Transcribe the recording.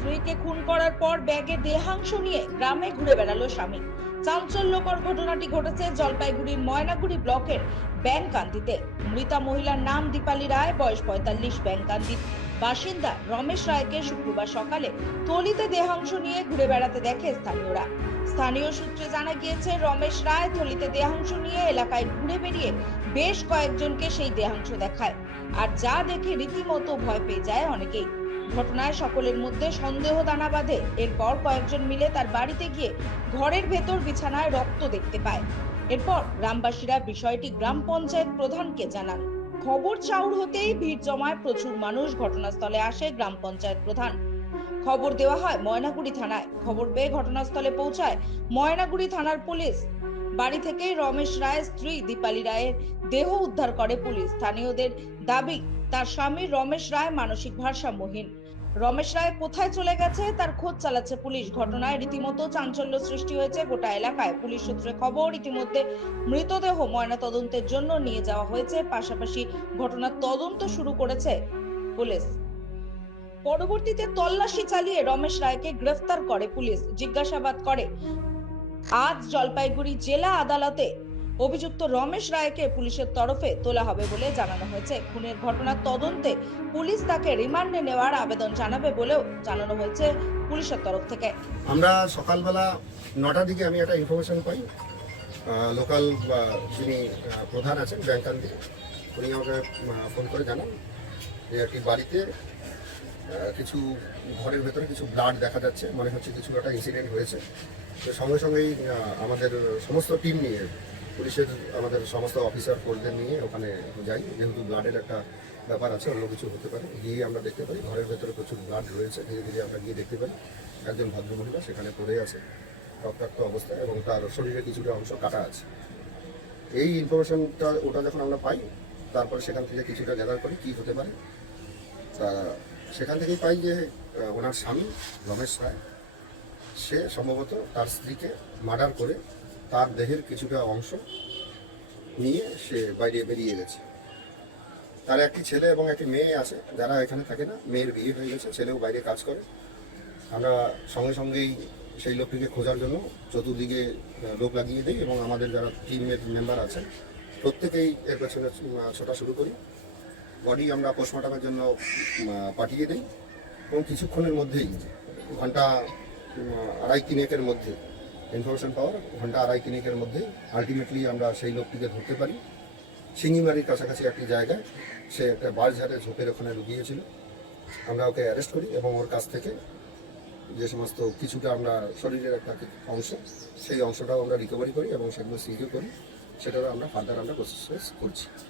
স্ত্রীকে খুন করার পর ব্যাগে দেহাংশ নিয়ে গ্রামে ঘুরে বেড়ালো স্বামী। চাঞ্চল্যকর ঘটনাটি ঘটেছে জলপাইগুড়ির ময়নাগুড়ি ব্লকের ব্যাংকান্দিতে। মৃতা মহিলার নাম দীপালি রায়, বয়স পঁয়তাল্লিশ ব্যাংকান্দির বাসিন্দা রমেশ রায়কে শুক্রবার সকালে থলিতে দেহাংশ নিয়ে ঘুরে বেড়াতে দেখে স্থানীয়রা। স্থানীয় সূত্রে জানা গিয়েছে, রমেশ রায় থলিতে দেহাংশ নিয়ে এলাকায় ঘুরে বেরিয়ে বেশ কয়েকজনকে সেই দেহাংশ দেখায়। আর যা দেখে রীতিমতো ভয় পেয়ে যায় অনেকেই। ঘটনায় সকলের মধ্যে সন্দেহ দানা বাঁধে। এরপর কয়েকজন মিলে তার বাড়িতে গিয়ে ঘরের ভেতর বিছানায় রক্ত দেখতে পায়। এরপর গ্রামবাসীরা বিষয়টি গ্রাম পঞ্চায়েত প্রধানকে জানান। খবর চাউর হতেই ভিড় জমায় প্রচুর মানুষ ঘটনাস্থলে আসে গ্রাম পঞ্চায়েত প্রধান। খবর দেওয়া হয় ময়নাগুড়ি থানায়। খবর পেয়ে ঘটনাস্থলে পৌঁছায় ময়নাগুড়ি থানার পুলিশ। বাড়ি থেকে রমেশ রায়ের স্ত্রী দীপালি রায়ের দেহ উদ্ধার করে পুলিশ। স্থানীয়দের দাবি, তার স্বামী রমেশ রায় মানসিক ভারসাম্যহীন। রমেশ রায় কোথায় চলে গেছে তার খোঁজ চালাচ্ছে পুলিশ। ঘটনায় রীতিমতো চাঞ্চল্য সৃষ্টি হয়েছে গোটা এলাকায়। পুলিশ সূত্রে খবর, ইতিমধ্যে মৃতদেহ ময়না তদন্তের জন্য নিয়ে যাওয়া হয়েছে। পাশাপাশি ঘটনার তদন্ত শুরু করেছে পুলিশ। পরবর্তীতে তল্লাশি চালিয়ে রমেশ রায়কে গ্রেফতার করে পুলিশ। জিজ্ঞাসাবাদ করে আজ জলপাইগুড়ি জেলা আদালতে অভিযুক্ত রমেশ রায়কে পুলিশের তরফে তোলা হবে বলে জানানো হয়েছে। খুনের ঘটনার তদন্তে পুলিশ তাকে রিমান্ডে নেওয়ার আবেদন জানাবে বলেও জানানো হয়েছে পুলিশের তরফ থেকে। আমরা সকালবেলা নটার দিকে আমি একটা ইনফরমেশন পাই। লোকাল যিনি প্রধান আছেন ব্যাংকান্দি উনি আমাকে ফোন করে জানান যে একটি বাড়িতে কিছু ঘরের ভেতরে কিছু ব্লাড দেখা যাচ্ছে, মনে হচ্ছে কিছু একটা ইনসিডেন্ট হয়েছে। তো সঙ্গে সঙ্গেই আমাদের সমস্ত টিম নিয়ে, পুলিশের আমাদের সমস্ত অফিসার ফোর্সদের নিয়ে ওখানে যাই। যেহেতু ব্লাডের একটা ব্যাপার আছে, অন্য কিছু হতে পারে। গিয়ে আমরা দেখতে পারি ঘরের ভেতরে প্রচুর ব্লাড রয়েছে। ধীরে ধীরে আমরা গিয়ে দেখতে পারি একজন ভদ্রমহিলা সেখানে পড়ে আছে, রক্তাক্ত অবস্থায় এবং তার শরীরে কিছুটা অংশ কাটা আছে। এই ইনফরমেশনটা ওটা যখন আমরা পাই, তারপরে সেখান থেকে কিছুটা গ্যাদার করি, কী হতে পারে, তা সেখান থেকেই পাই যে ওনার স্বামী রমেশ রায়। সে সম্ভবত তার স্ত্রীকে মার্ডার করে তার দেহের কিছুটা অংশ নিয়ে সে বাইরে বেরিয়ে গেছে। তার একটি ছেলে এবং একটি মেয়ে আছে, যারা এখানে থাকে না, মেয়ের বিয়ে হয়ে গেছে, ছেলেও বাইরে কাজ করে। আমরা সঙ্গে সঙ্গেই সেই লোকটিকে খোঁজার জন্য চতুর্দিকে লোক লাগিয়ে দিই এবং আমাদের যারা টিমের মেম্বার আছেন, প্রত্যেকেই এর পেছনে ছোটা শুরু করি। বডি আমরা পোস্টমর্টমের জন্য পাঠিয়ে দিই এবং কিছুক্ষণের মধ্যেই, ঘণ্টা আড়াই তিনেকের মধ্যে ইনফরমেশন পাওয়ার ঘণ্টা আড়াই তিনেকের মধ্যে আলটিমেটলি আমরা সেই লোকটিকে ধরতে পারি। শিঙিমারির কাছাকাছি একটি জায়গায় সে একটা বাঁশঝাড়ে ঝোপের ওখানে লুকিয়েছিল। আমরা ওকে অ্যারেস্ট করি এবং ওর কাছ থেকে যে সমস্ত কিছুটা আমরা শরীরের একটা অংশ, সেই অংশটাও আমরা রিকভারি করি এবং সেগুলো সিজও করি। সেটারও আমরা ফার্দার আমরা প্রসেস করছি।